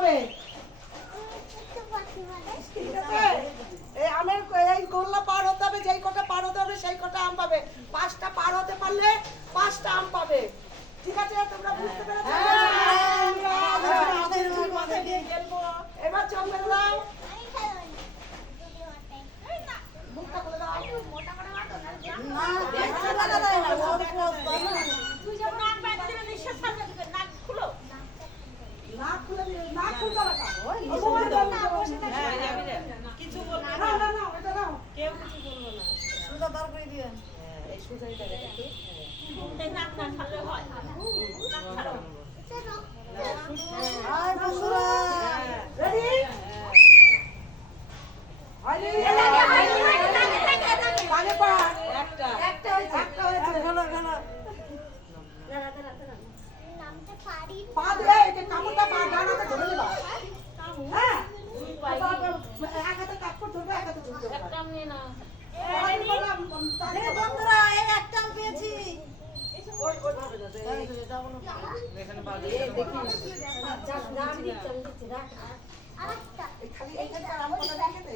পাবে ঠিক আছে এই আমের এই গোল্লা পার হতে হবে যেই কটা পার হতে হবে সেই কটা আম পাবে 5টা পার হতে পারলে 5টা আম পাবে ঠিক আছে তোমরা বুঝতে পেরেছো এবার চলে দাও মুখটা বলে দাও মোটা করে মারো না দেখতে লাগা যায় না তুই যখন আম ব্যাগ দিলে নিঃশ্বাস ছাড়বে নাক খুলো নাক খুলে নাক খুলতে লাগা ওই না বসে থাক হ্যাঁ যাবি রে কিছু বলবো না না না এটা নাও কেউ কিছু বলবো না সুজা দাঁড় করে দিবেন হ্যাঁ এই সুজাইটা দেখো এই নাক না ছাড়লে হয় নাক ছাড়ো হাই বন্ধুরা রেডি আরে আগে পা একটা হয়েছে ভালো ভালো নামতে পারি পা দে এই কামড়টা পা ডানাতে ধরে দিবা হ্যাঁ এক হাতে কাপড় ধরবে এক হাতে ধরবে একটা নিয়ে না এই বন্ধুরা এই একটা পেয়েছি ওই ধরে না এই যাও না এখানে পা দিয়ে দেখি নাম দিচ্ছি রাখ আরেকটা খালি এইখানে আরাম করে রেখে দে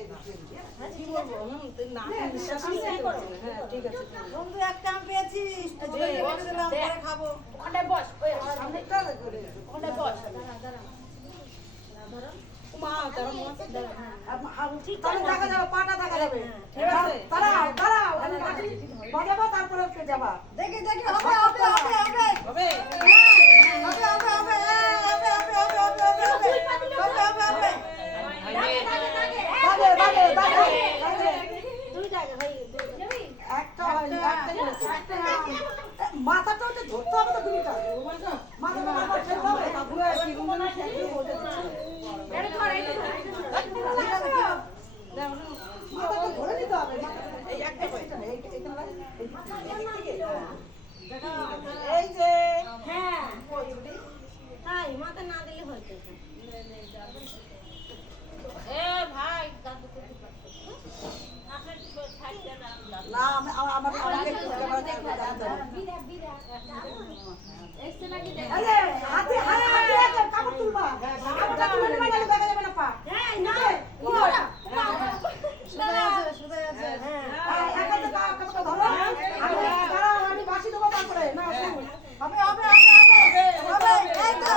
হ্যাঁ কি বলবো তুই নাম বিশ্বাস করছিস না হ্যাঁ ঠিক আছে বন্ধু একটা আম পেয়েছি বলে দিলাম পরে খাবো ওখানে বস ওই সামনেটা করে ওখানে বস দাঁড়া ধরো মা ধরো মত দাঁড়া ঠিক আছে দেখা যাবে পাটা দেখা যাবে ঠিক আছে দাঁড়াও দাঁড়াও আমি কাটি বাজাবো তারপরে উঠে যাবা দেখি দেখি হবে হবে হবে হবে হবে মাথাটা ধরতে হবে তো দুইটা মাথাটা বারবার ফেলতে হবে মাথাটা ধরে নিতে হবে এই একটা এই যে হ্যাঁ তাই মাথা না দিলে হয়তো এ ভাই না আমার হাতে হাতে কাপড় তুলবা কাপড়টা তুলে নেবে না দেখা যাবে না পা না সুদা আছে হ্যাঁ একাতে কাপড়টা ধরো আমি বাসি দেবো তারপরে না হবে হবে হবে এই তো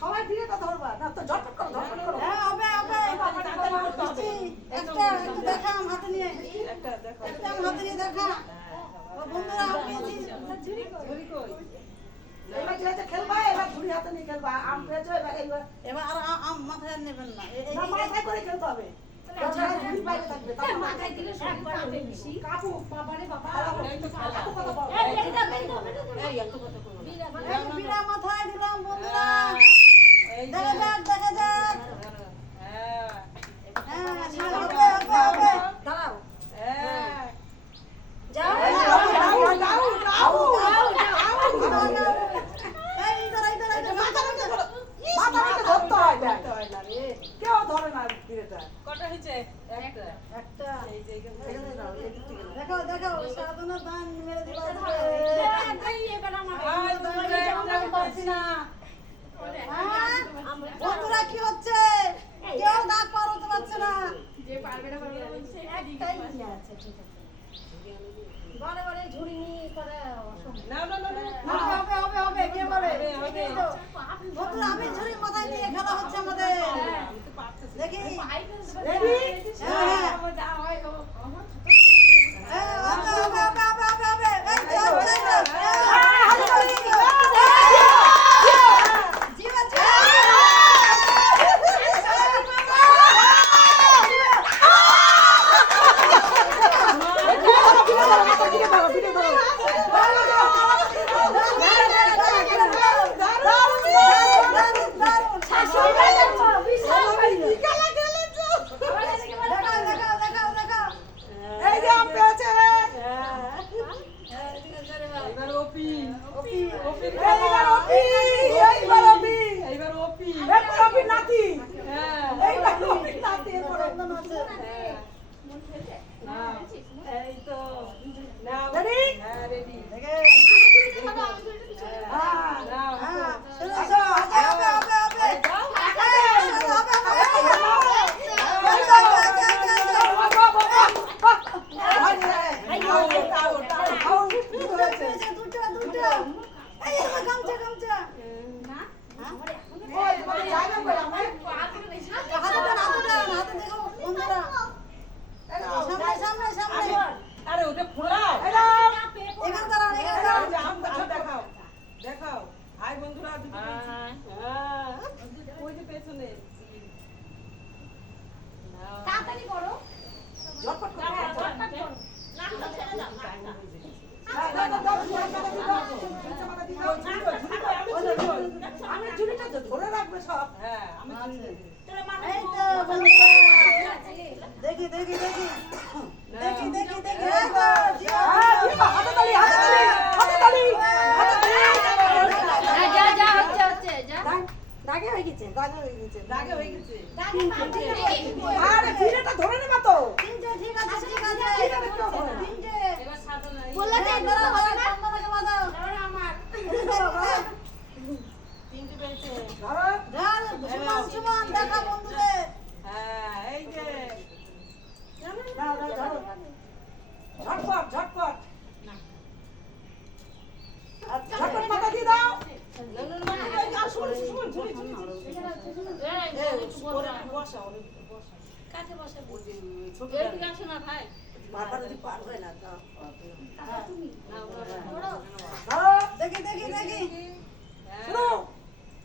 সবাই বিরেটা ধরবা না তো ঝটপট করো ঝটপট করো হ্যাঁ হবে হবে একটা দেখাম হাতে নিয়ে একটা দেখো একটা হাতে নিয়ে দেখা বন্ধুরা ঝুরি কই এবার যেটা খেলবা এবার ঝুরি হাতে নিয়ে খেলবা আম পেয়েছো এবার আর আম মাথায় নেবেন না না মাথায় করে খেলতে হবে ঝুরি বাইরে থাকবে তার মাথায় দিলে একবার বেশি কাপু বাবারে বাবা এই তো কাপু কথা বল এই এত কথা করো বিরা মাথায় দিলাম বন্ধুরা দেখা যাক দেখা যাক হ্যাঁ হ্যাঁ হবে হবে দাঁড়াও হ্যাঁ যাও যাও যাও এই ধরে মাথা ধরতে হয় না রে কেউ ধরে না দিরেটা কটা হইছে একটা এই যে দেখো দেখো সাধনা দান মেরে দিবা এই এবার আমার বারে বারে ঝুড়ি নিয়ে করে না না না না হবে হবে হবে কে বলে বন্ধুরা আমি ঝুড়ি মাথায় নিয়ে খেলা হচ্ছে আমাদের দেখি রেডি হ্যাঁ আমি ঝুড়িটা তো ধরে রাখবে সব হ্যাঁ আমি দেখি দেখি দেখি দেখি দেখি দেখি হাতে তালি হাতে তালি হাতে তালি হাতে তালি যা যা হচ্ছে হচ্ছে যা দাগে হয়ে গেছে দাগে হয়ে গেছে দাগে হয়ে গেছে দাগে পাল্টে আরে ঝুড়িটা ধরে নেবা তো তিনটে ঠিক আছে ঠিক আছে তিনটে এবার সাধু নাই বললে যে ধরো ধরো কান্দাকে বাঁধাও ধরো আমার তিনটে পেয়েছে ধরো ধর সুমন সুমন দেখা বন্ধুদের হ্যাঁ এই যে দাও দাও ধরো ঝটপট ঝটপট ঝটপট মাথা দিয়ে দাও এই আর শুনুন শুনুন ঝুড়ি ঝুড়ি বসা কাছে বসে ছোট এদিকে আসো না ভাই বারবার যদি পার হয় না দাও তুমি নাও ধরো ধরো দেখি দেখি দেখি শুরু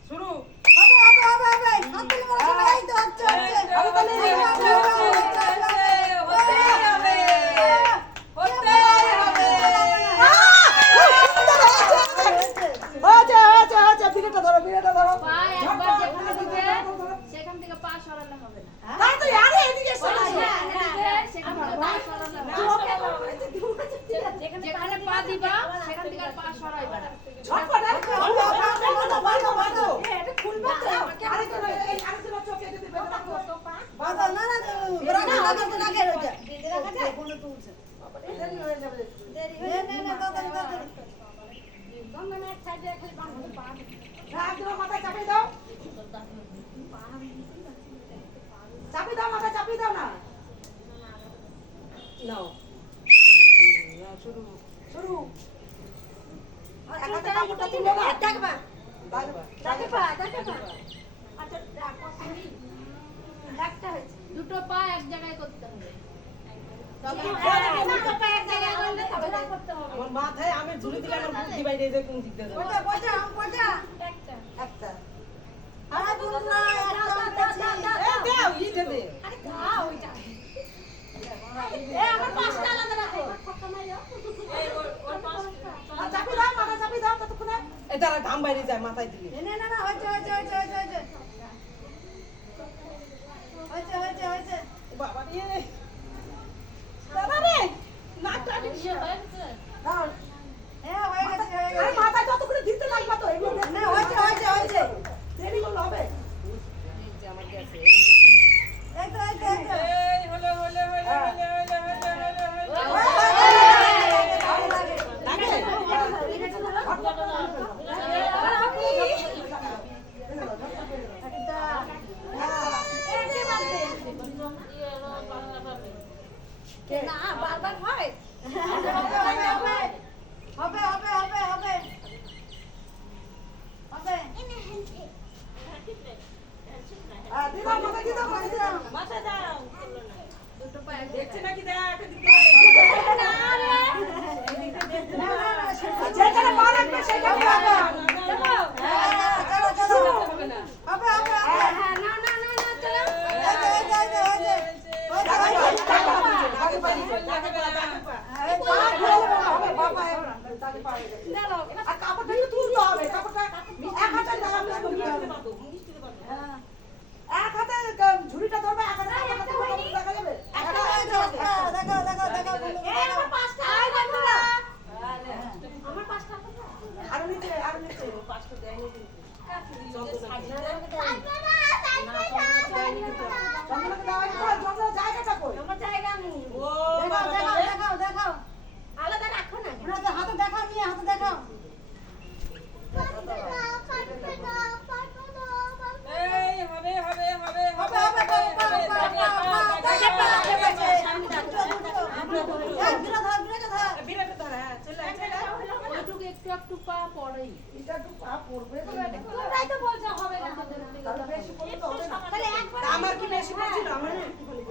শুরু হবে হবে হবে হবে হাত তুলে মারো এই তো হচ্ছে হচ্ছে হাতে তালি হতে হবে হতে হবে আচ্ছা বিড়িটা ধরো পা একবার যেখানে দিবে সেখান থেকে পা সরালে হবে না তাই তো আরে এদিকে এসো সেখান থেকে পা সরালে হবে যেখানে পা দিবা সেখান থেকে পা সরাইবা না ঝটপট এটা খুলবে তো আরে তো এই আরেকটা চোখে দিতে বেঁধে রাখো বাবা না না রাখা রাখা তো রাখা রইছে রাখা যায় কোন তুলছে দেরি হয়ে যাবে দেরি হয়ে না না তাড়াতাড়ি তাড়াতাড়ি গঙ্গা না সাইডে খালি বাঁধো পা না একদম মাথায় চাপিয়ে দাও চাপিয়ে দাও না নাও শুরু শুরু একটা কাপড়টা তুলে দাও দেখবা দেখবা দেখবা আচ্ছা দেখো একটা হয়েছে দুটো পা এক জায়গায় করতে হবে দুটো পা এক জায়গায় করলে তবে করতে হবে আমার মাথায় আমি ঝুলি দিলে আমার বুদ্ধি বাইরে যায় কোন দিক দিয়ে যাবে বসা বসা বসা একটা একটা আরে বন্ধুরা একটা এই দাও ইটা দে আরে খাও ওইটা আমার পাঁচটা আলাদা রাখো এই ওর পাশটা আর চাপিয়ে দাও মাথা চাপিয়ে দাও ততক্ষণে এই দাঁড়া ঘাম বাইরে যায় মাথায় দিলে না না না হয়েছে হয়েছে হয়েছে হয়েছে হয়েছে হয়েছে হয়েছে বাবা রে দাদা রে নাকটা ইয়ে হয়েছে দাও হ্যাঁ হয়ে গেছে হয়ে আরে গেছে মাথায় যতক্ষণে দিতে লাগবে তো এগুলো না হয়েছে হয়েছে হয়েছে দেরি করলে হবে এই তো এই তো এই তো এই হলো না বারবার দুটো পায়ে দেখছে নাকি দেখ যেখানে পা রাখবে সেখানে হবে। চলো চলো হবে হবে হবে। হ্যাঁ না না না না চলো কাপড়টা একটু তুলতে হবে, কাপড়টা এক হাতে এক হাতে ঝুড়িটা ধরবে, এক হাতে দেখা যাবে। আরো নিচে আরো নিচে পাঁচটা দেয়নি কিন্তু চন্দনাকে দেওয়া হয়নি তো, চন্দনার জায়গাটা কই? ও দেখাও দেখাও আলাদা রাখো না হাতে দেখাও, নিয়ে হাতে দেখাও। এই হবে হবে হবে হবে হবে বিরাটে ধর, হ্যাঁ চলে ওইটুকু একটু একটু পা পড়েই এটা একটু পা পড়বে তো, তোমরাই তো বলছো হবে না তাহলে বেশি পড়লে তো হবে না। তাহলে একবার আমার কি বেশি পড়ছিল আমার একটুখানি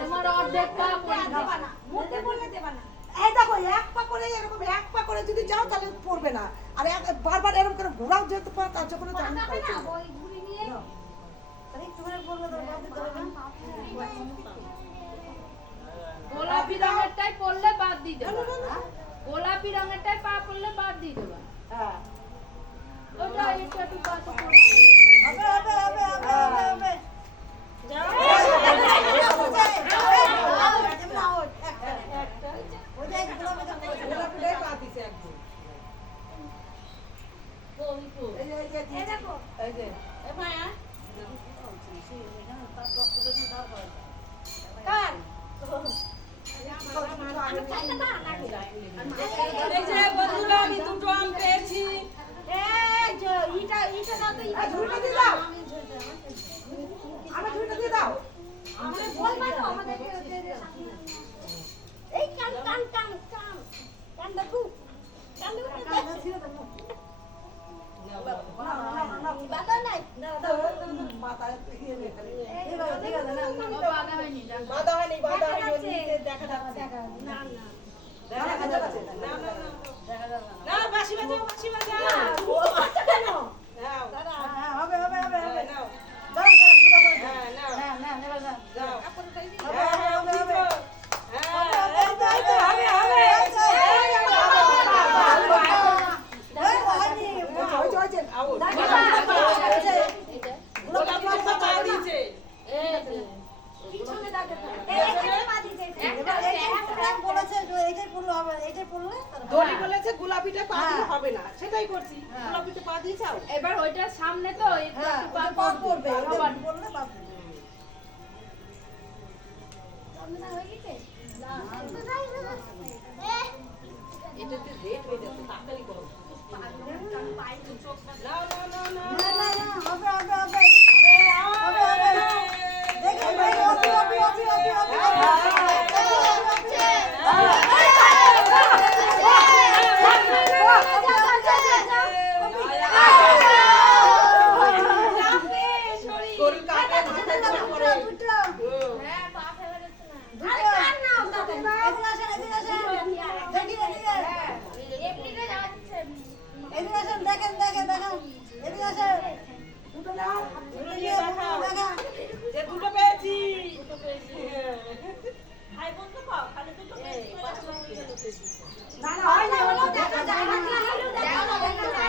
তোমার অর্ধেক পা পড়ে দেবা না, মধ্যে বললে দেবা না। এই দেখো এক পা করে এরকম এক পা করে যদি যাও তাহলে পড়বে না, আর বারবার এরকম করে ঘোরাও যেতে পারে তার যখন তো আমি যাবে না ওই ঘুরি নিয়ে একটু করে পড়বে তো বাদ দিতে হবে না। গোলাপি রঙেরটাই পড়লে বাদ দিয়ে দেবা গোলাপি রঙেরটাই পা পড়লে বাদ দিয়ে দেবা হ্যাঁ ওটা একটু একটু পা তো হবে হবে হবে হবে হবে হবে যাও গোলাপিটাই পা দিছে একদম। এই যে এই যে এই যে বন্ধুরা আমি দুটো আম পেয়েছি ঝুড়িটা দিয়ে দাও, আমার ঝুড়িটা দিয়ে দাও। মাথায় ইয়ে নেই খালি। বাধা হয়নি জানো বাধা হয়নি বাধা হয়নি দেখা যাচ্ছে দেখা যাচ্ছে না। না বাঁশি বাজাও বাঁশি বাজাও নাও হ্যাঁ, হবে হবে হবে হবে। নাও দাও দাও শুরু করে দাও। হ্যাঁ নাও হ্যাঁ না নেবা দাও। যাও হবে হবে হবে। হ্যাঁ এই তো এই তো হবে হবে। এই হয়নি। ওই যে আউট গোলাপি তো পা দিয়েছে দড়ি বলেছে গোলাপিটা পা দিলে হবে না সেটাই করছি গোলাপিতে পা দিয়ে যাও এবার ওইটা সামনে তো একটু একটু পা পড়বে আবার এটাতে রেড হয়ে যাচ্ছে তাড়াতাড়ি করো নাও নাও নাও নাও গরু কাটে মাথায় চড় পড়ে হ্যাঁ পা ফেলা যাচ্ছে না এমনিতে যাওয়া যাচ্ছে দেখেন দেখেন দেখেন এদিকে আসেন দুটো নাও দেখা যে দুটো পেয়েছি না না হয় না হলো দেখা যায় না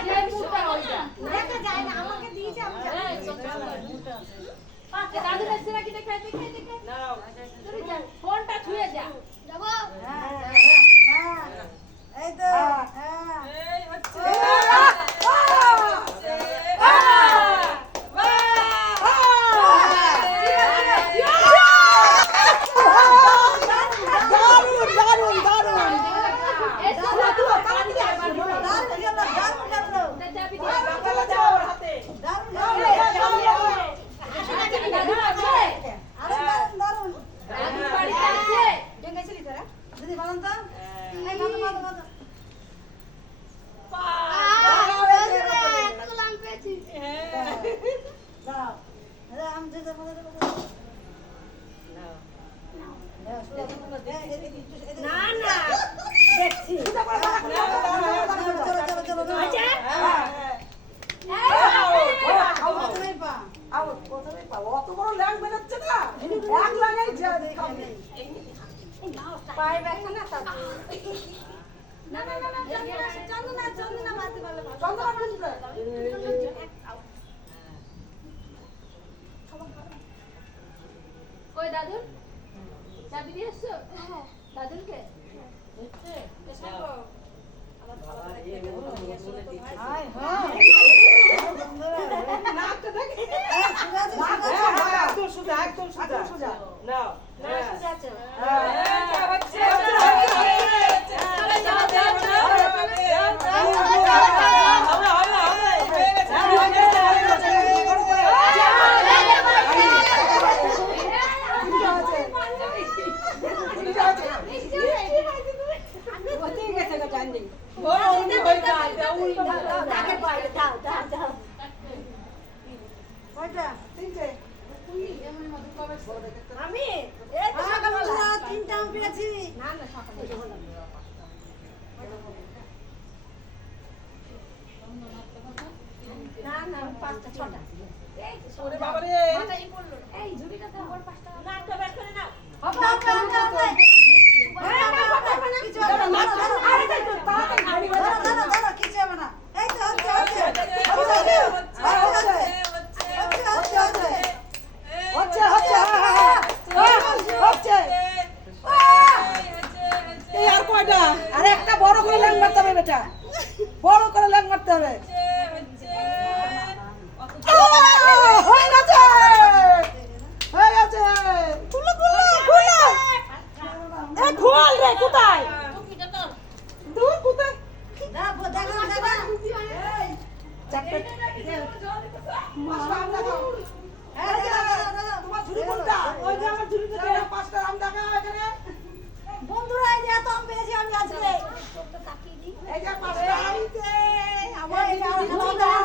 যে মুখটা ওইটা দেখা যায় না আমাকে দিয়েছে আমি দাদু এসে নাকি দেখে দেখে দেখে নাও তুই যা ফোনটা ছুঁয়ে যা যাবো এই তো হ্যাঁ এই হচ্ছে দারুণ পায়ে ব্যথা না তার জন্য। না না না না চন্দনা মারতে পারলে ভালো। চন্দনা বুঝবে কই দাদুর চাবি দিয়ে এসছো দাদুরকে হাই হাই বন্ধুরা নাকটা দেখ। এই সুজা আছে, সুজা আছে। হ্যাঁ, একদম সোজা, একদম সোজা। নাও। না, সুজা আছে। কয়টা? তিনটে। আমি এই তো সকালবেলা তিনটা আম পেয়েছি। না না পাঁচটা ছটা। ওরে বাবারে। এই ঝুড়িটা তো আবার 5 টাকা হবে হবে হবে হবে। কিছু হবে না, ধরো, ধরো। ধরো, ধরো, ধরো, কিছু হবে না। এই তো হচ্ছে, হচ্ছে। এই আর কয়টা? আরে একটা বড় করে ল্যাং মারতে হবে বেটা। বড় করে ল্যাং মারতে হবে। হয়ে গেছে। হয়ে গেছে। খুলো খুলো খুলো। এই খোল রে কোথায়? দূর কোথায়? দেখো, দেখো, দেখো। চারটে। পাঁচটা আম দেখাও। এই দাদা, দাদা, দাদা। তোমার ঝুড়ি কোনটা? ওই যে আমার ঝুড়িতে পাঁচটা আম দেখাও এখানে। বন্ধুরা এই যে এত আম পেয়েছি আমি আজকে। এই যে পাঁচটা আম। আমার এই যে আর